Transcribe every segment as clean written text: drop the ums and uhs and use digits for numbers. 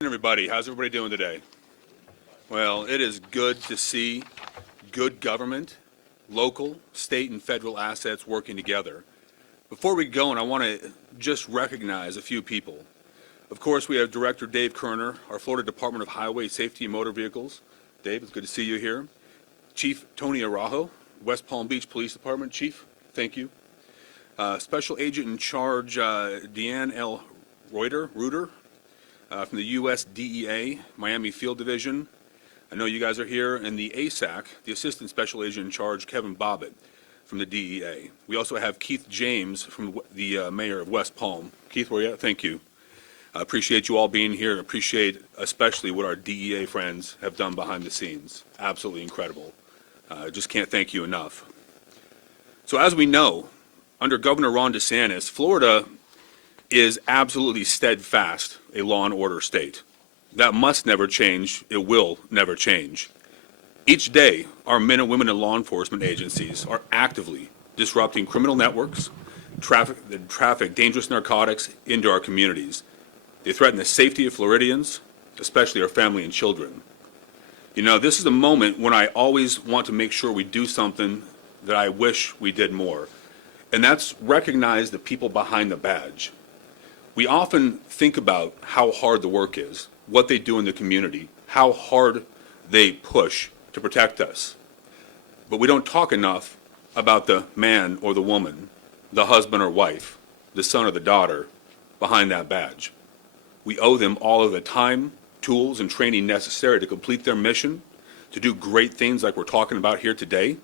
Everybody, how's everybody doing today? Well, it is good to see good government, local, state, and federal assets working together. Before we go, I want to just recognize a few people. Of course, we have Director Dave Kerner, our Florida Department of Highway Safety and Motor Vehicles. Dave, it's good to see you here. Chief Tony Araujo, West Palm Beach Police Department. Chief, thank you. Special Agent in Charge Deanne L. Reuter, from the U.S. DEA, Miami Field Division. I know you guys are here. And the ASAC, the Assistant Special Agent in Charge, Kevin Bobbitt, from the DEA. We also have Keith James from the Mayor of West Palm. Keith, where are you at? Thank you. I appreciate you all being here and appreciate especially what our DEA friends have done behind the scenes. Absolutely incredible. Just can't thank you enough. So as we know, under Governor Ron DeSantis, Florida is absolutely steadfast a law and order state. That must never change. It will never change. Each day, our men and women in law enforcement agencies are actively disrupting criminal networks, traffic dangerous narcotics into our communities. They threaten the safety of Floridians, especially our family and children. You know, this is a moment when I always want to make sure we do something that I wish we did more, and that's recognize the people behind the badge. We often think about how hard the work is, what they do in the community, how hard they push to protect us. But we don't talk enough about the man or the woman, the husband or wife, the son or the daughter behind that badge. We owe them all of the time, tools, and training necessary to complete their mission, to do great things like we're talking about here today,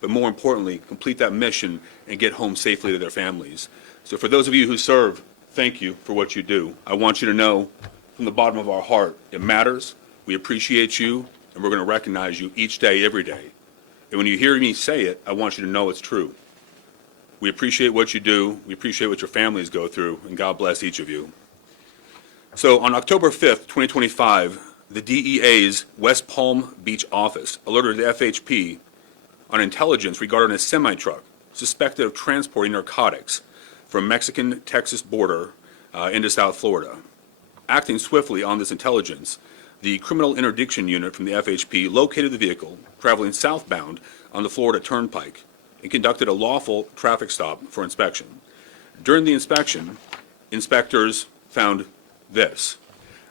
but more importantly, complete that mission and get home safely to their families. So for those of you who serve, thank you for what you do. I want you to know from the bottom of our heart, it matters. We appreciate you, and we're going to recognize you each day, every day. And when you hear me say it, I want you to know it's true. We appreciate what you do. We appreciate what your families go through, and God bless each of you. So on October 5th, 2025, the DEA's West Palm Beach office alerted the FHP on intelligence regarding a semi-truck suspected of transporting narcotics from Mexican-Texas border into South Florida. Acting swiftly on this intelligence, the Criminal Interdiction Unit from the FHP located the vehicle traveling southbound on the Florida Turnpike and conducted a lawful traffic stop for inspection. During the inspection, inspectors found this.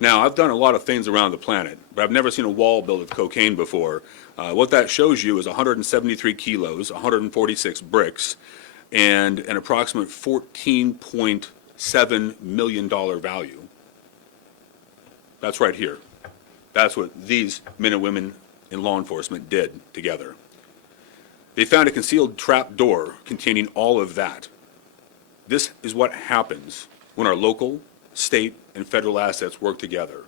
Now, I've done a lot of things around the planet, but I've never seen a wall built of cocaine before. What that shows you is 173 kilos, 146 bricks, and an approximate $14.7 million value. That's right here. That's what these men and women in law enforcement did together. They found a concealed trap door containing all of that. This is what happens when our local, state, and federal assets work together.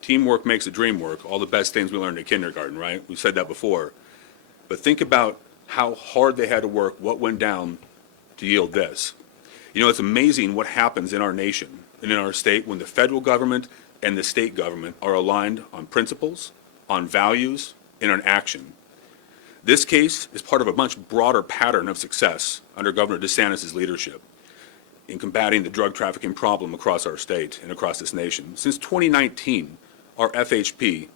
Teamwork makes the dream work, all the best things we learned in kindergarten, right? We've said that before. But think about how hard they had to work, what went down to yield this. You know, it's amazing what happens in our nation and in our state when the federal government and the state government are aligned on principles, on values, and on action. This case is part of a much broader pattern of success under Governor DeSantis' leadership in combating the drug trafficking problem across our state and across this nation. Since 2019, our FHP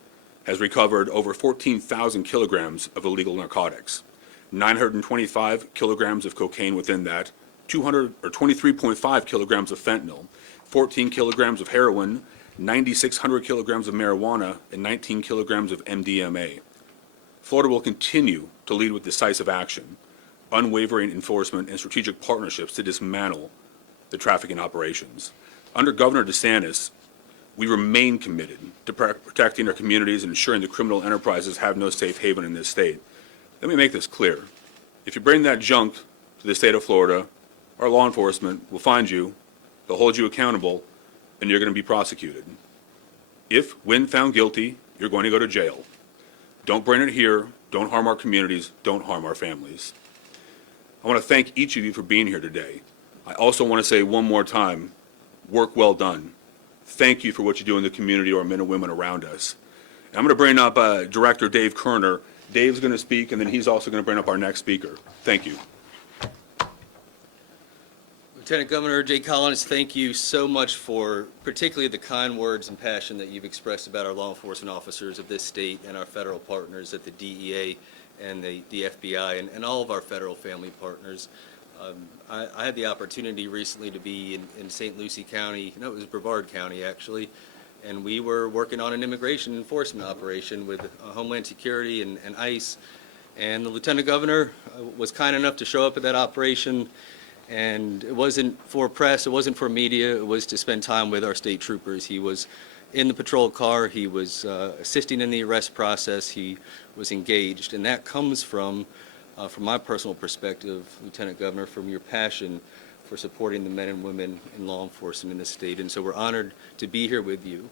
has recovered over 14,000 kilograms of illegal narcotics. 925 kilograms of cocaine within that, 23.5 kilograms of fentanyl, 14 kilograms of heroin, 9,600 kilograms of marijuana, and 19 kilograms of MDMA. Florida will continue to lead with decisive action, unwavering enforcement, and strategic partnerships to dismantle the trafficking operations. Under Governor DeSantis, we remain committed to protecting our communities and ensuring the criminal enterprises have no safe haven in this state. Let me make this clear. If you bring that junk to the state of Florida, our law enforcement will find you, they'll hold you accountable, and you're going to be prosecuted. If, when found guilty, you're going to go to jail. Don't bring it here, don't harm our communities, don't harm our families. I want to thank each of you for being here today. I also want to say one more time, work well done. Thank you for what you do in the community, our men and women around us. And I'm going to bring up Director Dave Kerner. Dave's going to speak, and then he's also going to bring up our next speaker. Thank you. Lieutenant Governor Jay Collins, thank you so much for particularly the kind words and passion that you've expressed about our law enforcement officers of this state and our federal partners at the DEA and the FBI and all of our federal family partners. I had the opportunity recently to be in St. Lucie County, no, it was Brevard County actually, and we were working on an immigration enforcement operation with Homeland Security and ICE, and the Lieutenant Governor was kind enough to show up at that operation. And it wasn't for press, it wasn't for media, it was to spend time with our state troopers. He was in the patrol car, he was assisting in the arrest process, he was engaged. And that comes from my personal perspective, Lieutenant Governor, from your passion for supporting the men and women in law enforcement in this state. And so we're honored to be here with you.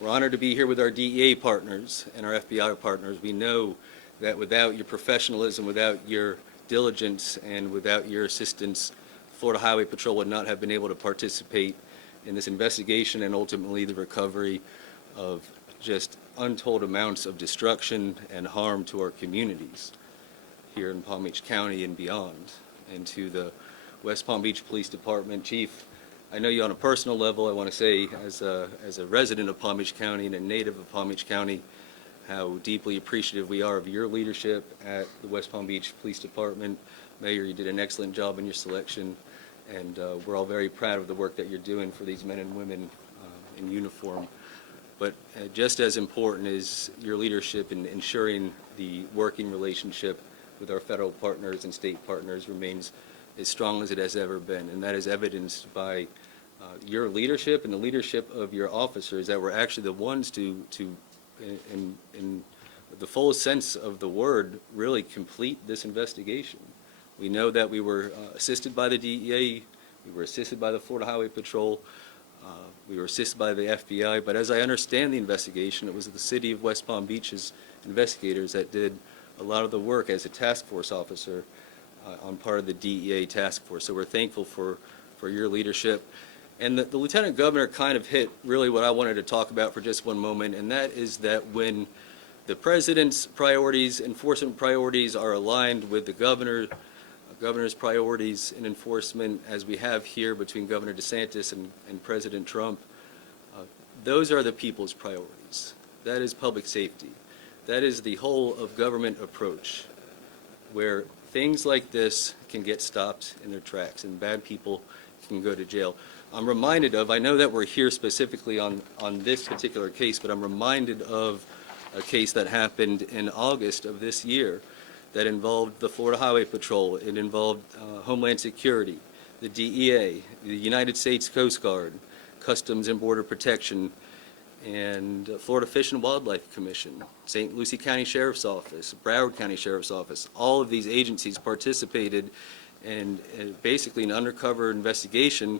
We're honored to be here with our DEA partners and our FBI partners. We know that without your professionalism, without your diligence, and without your assistance, Florida Highway Patrol would not have been able to participate in this investigation and ultimately the recovery of just untold amounts of destruction and harm to our communities here in Palm Beach County and beyond. And to the West Palm Beach Police Department, Chief, I know you on a personal level. I want to say as a resident of Palm Beach County and a native of Palm Beach County, how deeply appreciative we are of your leadership at the West Palm Beach Police Department. Mayor, you did an excellent job in your selection. And we're all very proud of the work that you're doing for these men and women in uniform. But just as important is your leadership in ensuring the working relationship with our federal partners and state partners remains as strong as it has ever been. And that is evidenced by your leadership and the leadership of your officers that were actually the ones to in the fullest sense of the word, really complete this investigation. We know that we were assisted by the DEA, we were assisted by the Florida Highway Patrol, we were assisted by the FBI, but as I understand the investigation, it was the City of West Palm Beach's investigators that did a lot of the work as a task force officer on part of the DEA task force. So we're thankful for your leadership. And the Lieutenant Governor kind of hit really what I wanted to talk about for just one moment, and that is that when the President's priorities, enforcement priorities are aligned with the Governor's priorities in enforcement, as we have here between Governor DeSantis and President Trump, those are the people's priorities. That is public safety. That is the whole of government approach, where things like this can get stopped in their tracks and bad people can go to jail. I'm reminded of, I know that we're here specifically on this particular case, but I'm reminded of a case that happened in August of this year that involved the Florida Highway Patrol. It involved Homeland Security, the DEA, the United States Coast Guard, Customs and Border Protection, and Florida Fish and Wildlife Commission, St. Lucie County Sheriff's Office, Broward County Sheriff's Office. All of these agencies participated in basically an undercover investigation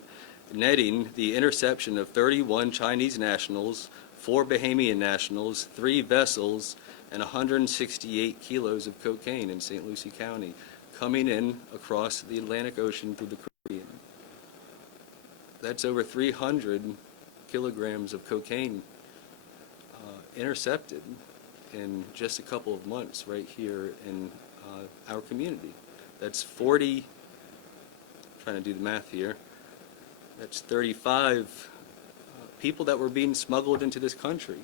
netting the interception of 31 Chinese nationals, 4 Bahamian nationals, 3 vessels, and 168 kilos of cocaine in St. Lucie County coming in across the Atlantic Ocean through the Caribbean. That's over 300 kilograms of cocaine intercepted in just a couple of months right here in our community. That's 40, trying to do the math here, that's 35 people that were being smuggled into this country,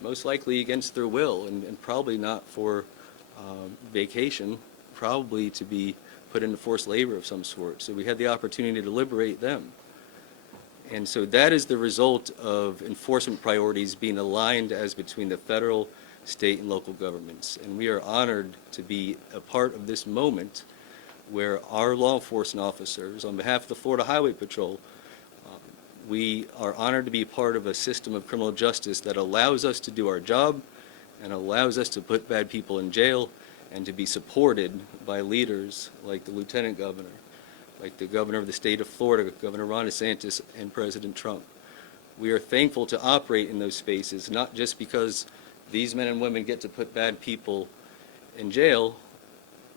most likely against their will, and probably not for vacation, probably to be put into forced labor of some sort. So we had the opportunity to liberate them. And so that is the result of enforcement priorities being aligned as between the federal, state, and local governments. And we are honored to be a part of this moment where our law enforcement officers, on behalf of the Florida Highway Patrol, we are honored to be part of a system of criminal justice that allows us to do our job and allows us to put bad people in jail and to be supported by leaders like the Lieutenant Governor, like the Governor of the state of Florida, Governor Ron DeSantis, and President Trump. We are thankful to operate in those spaces, not just because these men and women get to put bad people in jail.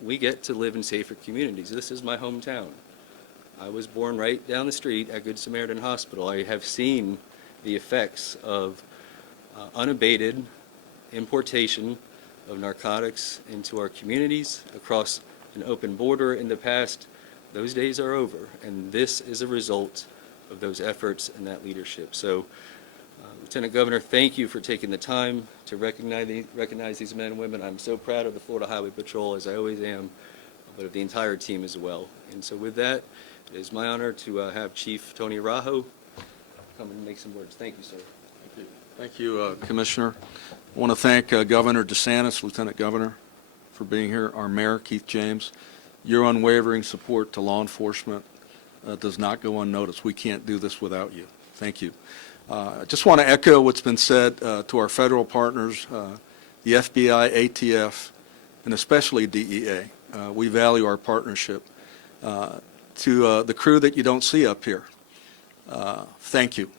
We get to live in safer communities. This is my hometown. I was born right down the street at Good Samaritan Hospital. I have seen the effects of unabated importation of narcotics into our communities across an open border in the past, Those days are over, and this is a result of those efforts and that leadership. So, Lieutenant Governor, thank you for taking the time to recognize these men and women. I'm so proud of the Florida Highway Patrol, as I always am, but of the entire team as well. And so with that, it is my honor to have Chief Tony Araujo come and make some words. Thank you, sir. Thank you, Commissioner. I want to thank Governor DeSantis, Lieutenant Governor, for being here, our Mayor, Keith James. Your unwavering support to law enforcement does not go unnoticed. We can't do this without you. Thank you. I just want to echo what's been said to our federal partners, the FBI, ATF, and especially DEA. We value our partnership. To the crew that you don't see up here, thank you.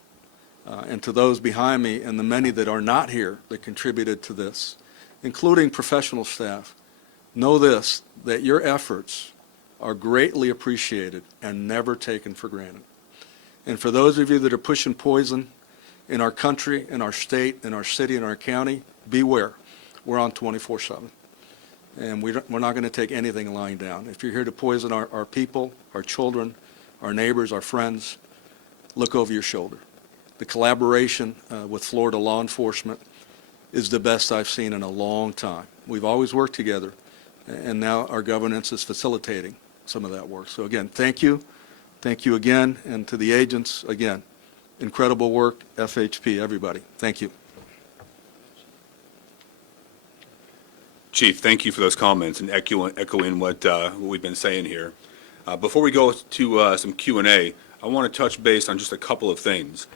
And to those behind me and the many that are not here that contributed to this, including professional staff, know this, that your efforts are greatly appreciated and never taken for granted. And for those of you that are pushing poison in our country, in our state, in our city, in our county, beware. We're on 24/7. And we're not going to take anything lying down. If you're here to poison our people, our children, our neighbors, our friends, look over your shoulder. The collaboration with Florida law enforcement is the best I've seen in a long time. We've always worked together, and now our governance is facilitating some of that work. So again, thank you. Thank you again, and to the agents, again, incredible work, FHP, everybody. Thank you. Chief, thank you for those comments and echoing what we've been saying here. Before we go to some Q&A, I want to touch base on just a couple of things.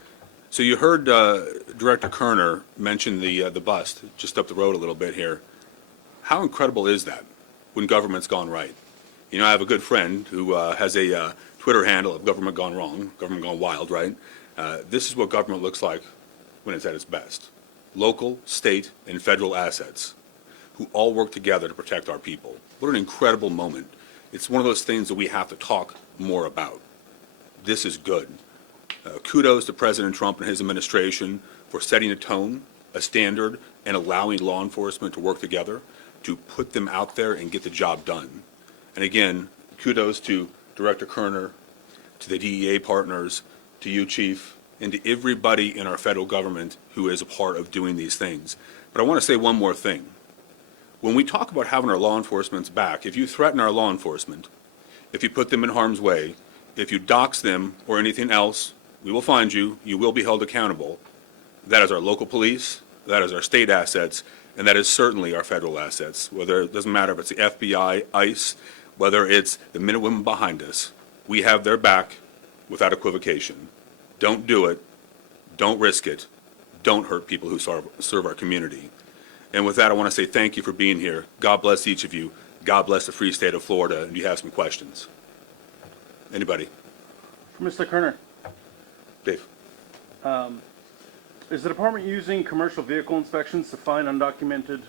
So you heard Director Kerner mention the bust just up the road a little bit here. How incredible is that when government's gone right? You know, I have a good friend who has a Twitter handle of government gone wrong, government gone wild, right? This is what government looks like when it's at its best. Local, state, and federal assets who all work together to protect our people. What an incredible moment. It's one of those things that we have to talk more about. This is good. Kudos to President Trump and his administration for setting a tone, a standard, and allowing law enforcement to work together to put them out there and get the job done. And again, kudos to Director Kerner, to the DEA partners, to you, Chief, and to everybody in our federal government who is a part of doing these things. But I want to say one more thing. When we talk about having our law enforcement's back, if you threaten our law enforcement, if you put them in harm's way, if you dox them or anything else, we will find you, you will be held accountable. That is our local police, that is our state assets, and that is certainly our federal assets. Whether it doesn't matter if it's the FBI, ICE, whether it's the men and women behind us, we have their back without equivocation. Don't do it, don't risk it, don't hurt people who serve our community. And with that, I want to say thank you for being here. God bless each of you. God bless the free state of Florida. And you have some questions. Anybody? Mr. Kerner, Dave. is the department using commercial vehicle inspections to find undocumented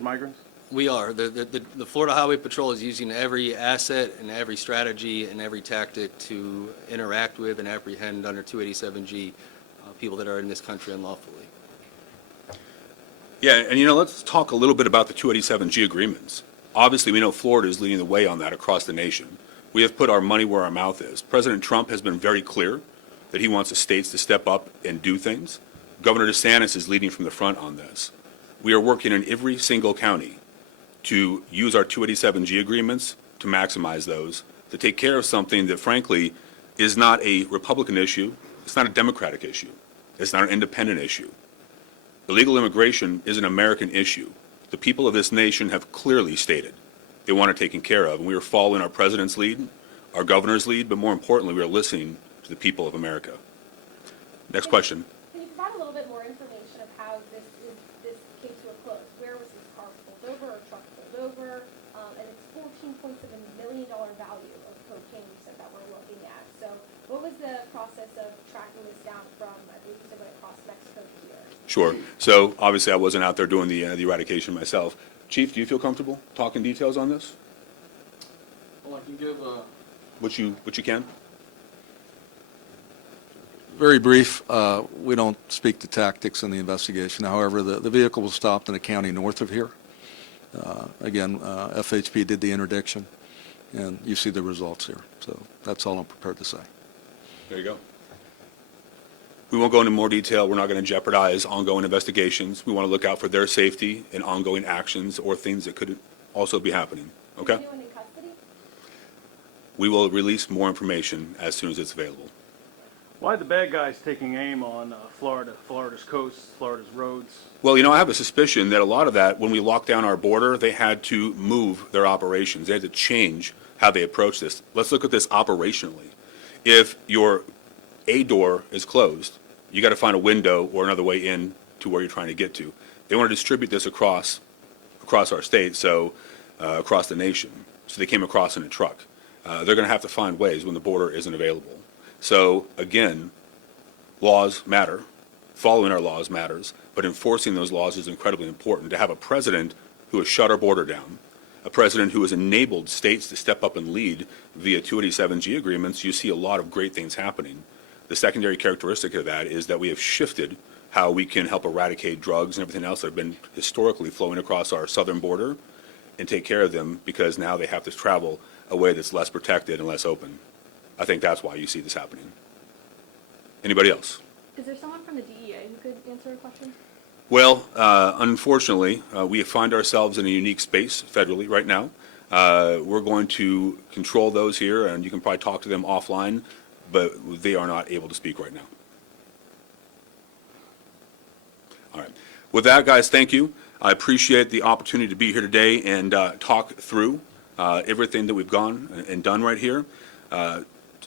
migrants? We are. The Florida Highway Patrol is using every asset and every strategy and every tactic to interact with and apprehend under 287G people that are in this country unlawfully. Yeah, and you know, let's talk a little bit about the 287G agreements. Obviously, we know Florida is leading the way on that across the nation. We have put our money where our mouth is. President Trump has been very clear that he wants the states to step up and do things. Governor DeSantis is leading from the front on this. We are working in every single county to use our 287G agreements to maximize those, to take care of something that, frankly, is not a Republican issue. It's not a Democratic issue. It's not an independent issue. Illegal immigration is an American issue. The people of this nation have clearly stated they want it taken care of, and we are following our president's lead, our governor's lead, but more importantly, we are listening to the people of America. Next question. Can you provide a little bit more information of how this came to a close? Where was this car pulled over or truck pulled over? And it's $14.7 million value of cocaine you said that we're looking at. So what was the process of tracking this down from, I believe you said, when it crossed Mexico to here? Sure. So obviously I wasn't out there doing the eradication myself. Chief, do you feel comfortable talking details on this? Well, I can give What you can? very brief. We don't speak to tactics in the investigation. However, the vehicle was stopped in a county north of here. Again, FHP did the interdiction. and you see the results here. So that's all I'm prepared to say. There you go. We won't go into more detail. We're not going to jeopardize ongoing investigations. We want to look out for their safety and ongoing actions or things that could also be happening. Okay? Is anyone in custody? We will release more information as soon as it's available. Why the bad guys taking aim on Florida's coasts, Florida's roads? Well, you know, I have a suspicion that a lot of that, when we locked down our border, they had to move their operations. They had to change how they approach this. Let's look at this operationally. If your A door is closed, you got to find a window or another way in to where you're trying to get to. They want to distribute this across our state, so across the nation. So they came across in a truck. They're going to have to find ways when the border isn't available. So again, laws matter. Following our laws matters, but enforcing those laws is incredibly important. To have a president who has shut our border down, a president who has enabled states to step up and lead via 287G agreements, you see a lot of great things happening. The secondary characteristic of that is that we have shifted how we can help eradicate drugs and everything else that have been historically flowing across our southern border and take care of them, because now they have to travel a way that's less protected and less open. I think that's why you see this happening. Anybody else? Is there someone from the DEA who could answer a question? Well, unfortunately, we find ourselves in a unique space federally right now. We're going to control those here, and you can probably talk to them offline, but they are not able to speak right now. All right. With that, guys, thank you. I appreciate the opportunity to be here today and talk through everything that we've gone and done right here.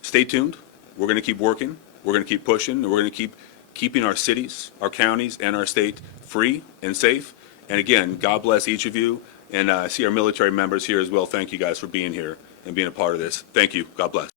Stay tuned. We're going to keep working. We're going to keep pushing. And we're going to keep keeping our cities, our counties, and our state free and safe. And again, God bless each of you. And I see our military members here as well. Thank you guys for being here and being a part of this. Thank you. God bless.